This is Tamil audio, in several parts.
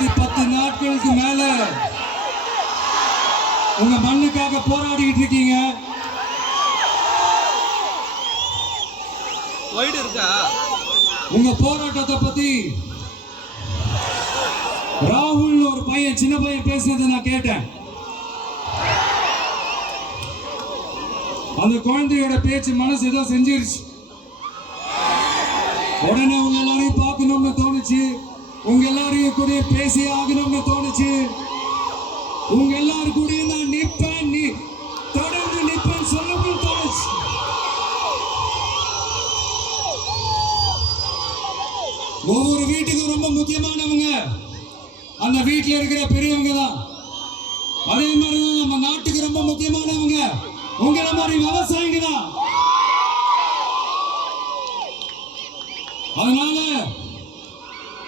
தொள்ளாயிரத்தி பத்து நாட்களுக்கு மேல உங்க மண்ணுக்காக போராடிட்டு இருக்கீங்க. உங்க போராட்டத்தை பத்தி ராகுல் ஒரு பையன் சின்ன பையன் பேசுனதை நான் கேட்டேன். அந்த குழந்தையோட பேச்சு மனசு ஏதோ செஞ்சிருச்சு. உடனே உங்க எல்லாரையும் பார்க்கணும்னு தோணுச்சு. உங்க எல்லாரையும் கூட பேசி ஆகணும்னு தோணுச்சு. உங்க எல்லாரும் கூட நான் நிப்பேன் நீ தொடர்ந்து நிற்பேன் சொல்லணும்னு தோணுச்சு. ஒவ்வொரு வீட்டுக்கும் ரொம்ப முக்கியமானவங்க அந்த வீட்டில் இருக்கிற பெரியவங்க தான். அதே மாதிரி தான் நம்ம நாட்டுக்கு ரொம்ப முக்கியமானவங்க. உங்களை மாதிரி விவசாயிங்க தான். அதனால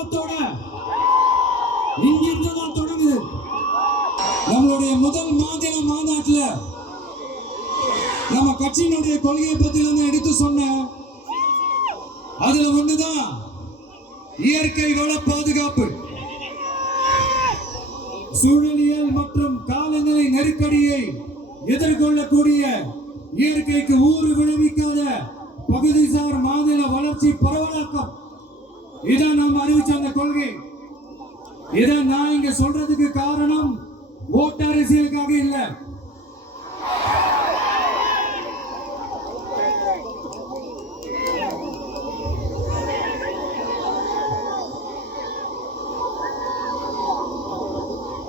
நோக்கத்தோட இங்கிருந்து தான் தொடங்குது. நம்மளுடைய முதல் மாநில மாநாட்டில் நம்ம கட்சியினுடைய கொள்கையை பத்தி நான் எடுத்து சொன்ன அதுல ஒண்ணுதான் இயற்கை வள பாதுகாப்பு. சூழலியல் மற்றும் காலநிலை நெருக்கடியை எதிர்கொள்ளக்கூடிய இயற்கைக்கு ஊறு விளைவிக்காத பகுதிசார் மாநில வளர்ச்சி பரவலாக்கம். இதான் நாம் அறிவிச்ச அந்த கொள்கை. இதை நான் இங்க சொல்றதுக்கு காரணம். ஓட்டு அரசியலுக்காக இல்ல.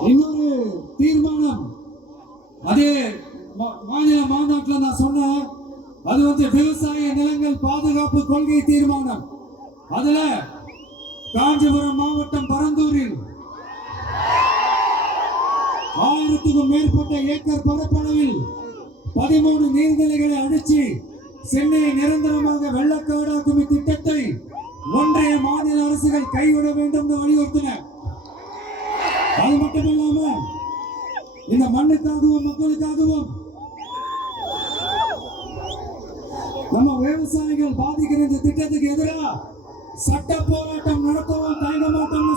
இன்னொரு தீர்மானம். அதே மாநில மாநாட்டில் நான் சொன்னேன். அது வந்து விவசாய நிலங்கள் பாதுகாப்பு கொள்கை தீர்மானம். அதுல காஞ்சிபுரம் மாவட்டம் பரந்தூரில் ஆயிரத்துக்கும் மேற்பட்ட ஏக்கர் பரப்பளவில் பதிமூணு நீர்நிலைகளை அடிச்சு சென்னையை நிரந்தரமாக வெள்ளக்காடாக்கும் இத்திட்டத்தை ஒன்றிய மாநில அரசுகள் கைவிட வேண்டும் என்று வலியுறுத்தினர். அது மட்டும் இல்லாம இந்த மண்ணுக்காகவும் மக்களுக்காகவும் நம்ம விவசாயிகள் பாதிக்கிற இந்த திட்டத்துக்கு எதிராக சட்ட போராட்டம் நடத்தவும் தயங்க மாட்டோம்